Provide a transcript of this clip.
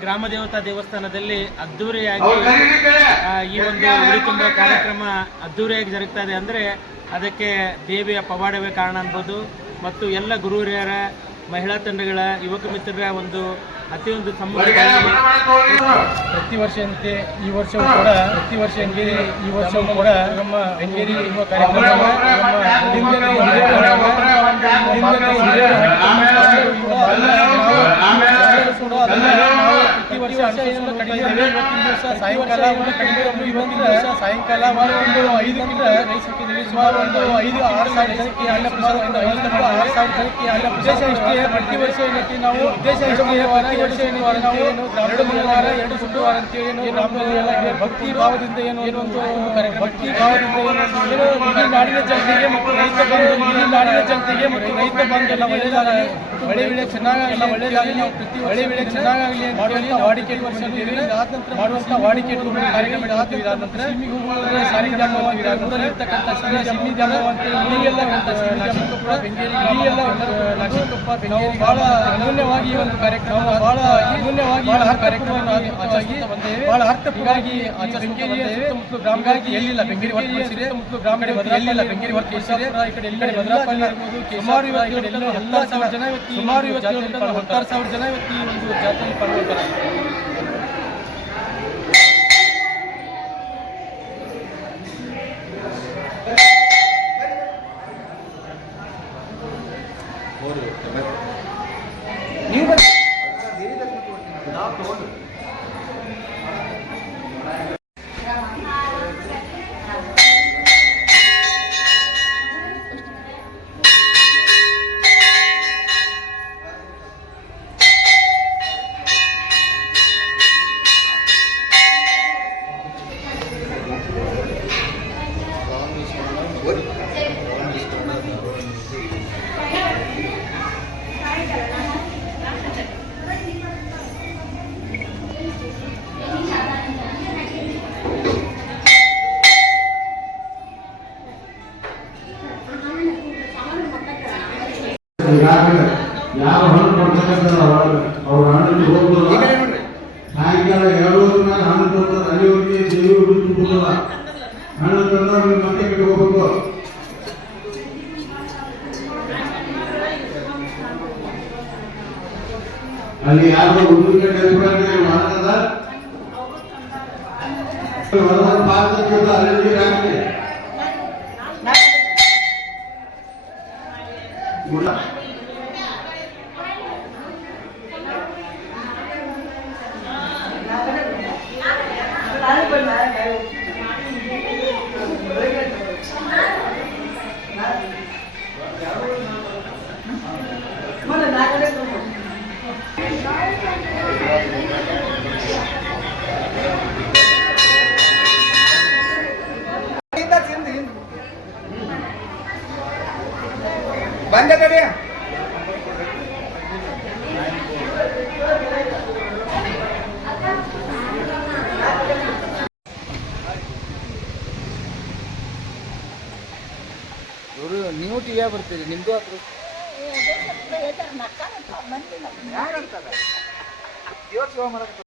ಗ್ರಾಮ ದೇವತಾ ದೇವಸ್ಥಾನದಲ್ಲಿ ಅದ್ದೂರಿಯಾಗಿ ಈ ಒಂದು ಉಡಿ ತುಂಬ ಕಾರ್ಯಕ್ರಮ ಅದ್ದೂರಿಯಾಗಿ ಜರುಗ್ತಾ ಇದೆ ಅಂದರೆ ಅದಕ್ಕೆ ದೇವಿಯ ಪವಾಡವೇ ಕಾರಣ ಅನ್ಬೋದು. ಮತ್ತು ಎಲ್ಲ ಗುರುಹಿರಿಯರ ಮಹಿಳಾ ತಂಡಗಳ ಯುವಕ ಮಿತ್ರರ ಒಂದು ಅತಿಯೊಂದು ಸಮ್ಮುಖದಲ್ಲಿ ಪ್ರತಿ ವರ್ಷದಂತೆ ಈ ವರ್ಷವೂ ಕೂಡ ಪ್ರತಿ ವರ್ಷ ಹೆಂಗೇರಿ ಈ ವರ್ಷವೂ ಕೂಡ ನಮ್ಮ ಹೆಂಗೇರಿ ಯುವ ಕಾರ್ಯಕ್ರಮ ನಮ್ಮ ಹಿಂದಿನ ಹಿರಿಯರ ಅನುಸರಿಸಲು ಕಡಿಮೆ ಇವತ್ತಿನ ದಿವಸ ಸಾಯಂಕಾಲ ಒಂದು ಕಡಿಮೆ ಒಂದು ದಿವಸ ಸಾಯಂಕಾಲ ಒಂದು ಒಂದು ಐದು ಸುಮಾರು ಒಂದು ಐದು ಆರು ಸಾವಿರ ಜನಕ್ಕೆ ಅನ್ನ ಆರು ಸಾವಿರ ಜನಕ್ಕೆ ಅನ್ನ ಉದ್ದೇಶ ಇಷ್ಟೇ ಪ್ರತಿ ವರ್ಷ ಏನಕ್ಕೆ ನಾವು ಉದ್ದೇಶ ಇಷ್ಟೇ ಪ್ರತಿ ವರ್ಷ ಏನು ನಾವು ಎರಡು ಮಂಗಳವಾರ ಎರಡು ಶುಕ್ರವಾರ ಅಂತ ಏನು ಭಕ್ತಿ ಭಾವದಿಂದ ಏನು ಏನು ಒಂದು ಭಕ್ತಿ ಭಾವದಿಂದ ಏನು ಇಡೀ ನಾಡಿನ ಜನತೆಗೆ ಮತ್ತು ರೈತ ಬಂಧು ಇಡೀ ನಾಡಿನ ಜನತೆಗೆ ಮತ್ತು ರೈತ ಬಂಧು ಎಲ್ಲ ಒಳ್ಳೆಯದಾಗಲಿ ಮಳೆ ಬೆಳೆ ಚೆನ್ನಾಗಾಗಲಿ ಒಳ್ಳೆಯದಾಗಲಿ ನಾವು ಪ್ರತಿ ಮಳೆ ಬೆಳೆ ಚೆನ್ನಾಗಾಗಲಿ ಅಂತ ಹೇಳಿ ವಾಡಿಕೆ ಇಟ್ಕೊಂಡಿದ್ದೀವಿ ಆದ ನಂತರ ಮಾಡುವಂಥ ವಾಡಿಕೆ ಇಟ್ಕೊಂಡು ಕಾರ್ಯಕ್ರಮ ಮಾಡ್ತೀವಿ ಸಾರಿ ಮಾಡ್ತೀವಿ ಇರ್ತಕ್ಕಂಥ ಬೆಂಗೇರಿ ಬೆಂಗೇರಿ ಈ ಒಂದು ಕಾರ್ಯಕ್ರಮ ಬಹಳ ಬಹಳ ಕಾರ್ಯಕ್ರಮವನ್ನು ಆಚರಿಸಿ ಬಂದೇವೆ. ಬೆಂಗೇರಿಯ ಸುತ್ತಮುತ್ತಲು ಗ್ರಾಮಗಳಿಗೆ ಎಲ್ಲಿಲ್ಲ ಬೆಂಗೇರಿ ಹೊರತು ಸುತ್ತಮುತ್ತಲು ಗ್ರಾಮ ಕಡೆ ಎಲ್ಲಿಲ್ಲ ಬೆಂಗೇರಿ ಹೊರತು ಈ ಕಡೆ ಎಲ್ಲ ಭದ್ರಾಪಲ್ಲಿ ಇರ್ಬೋದು ಸುಮಾರು ಇವತ್ತು ಹತ್ತಾರು ಸಾವಿರ ಜನ ಇವತ್ತು ಸುಮಾರು ಇವತ್ತು ಹತ್ತಾರು ಸಾವಿರ ಜನ ಇವತ್ತು ಈ ಒಂದು ಜಾತ್ರೆಯಲ್ಲಿ ಪಾಲ್ಗೊಳ್ತಾರೆ. ಮೂರು ನೀವು ಬನ್ನಿ. ಈಗಾಗಲೇ ಯಾವ ಹಣ್ಣು ಕೊಡ್ತಕ್ಕಂಥ ಅವ್ರ ಹಣ್ಣು ಹೋಗ್ತದ ಸಾಯಂಕಾಲ ಮೇಲೆ ಹಣ್ಣು ಕೊಡ್ತಾರೆ ಅಲ್ಲಿವರೆಗೆ ದೇವಿ ಬಿಡಲ್ಲ ಹಣ್ಣು ತಂದ್ರೆ ನೀವು ಮತ್ತೆ ಬಿಟ್ಟು ಹೋಗ್ಬೇಕು. ಅಲ್ಲಿ ಯಾರು ಹುಡುಗ ಕಡೆ ಮಾಡ್ತದ ಹೊರಗೆ ಪಾತ್ರ ಅಲ್ಲಿ ಹಾಕಿ. ಬಂದ ಕಡೆ ಇವರು ಟಿ ವಿ ಬರ್ತೀರಿ? ನಿಮ್ದು ಹತ್ರ ಯಾರು ಅಂತಾರ ದೇವ್ರ ಸೇವಾ ಮಾಡಕ್ಕೆ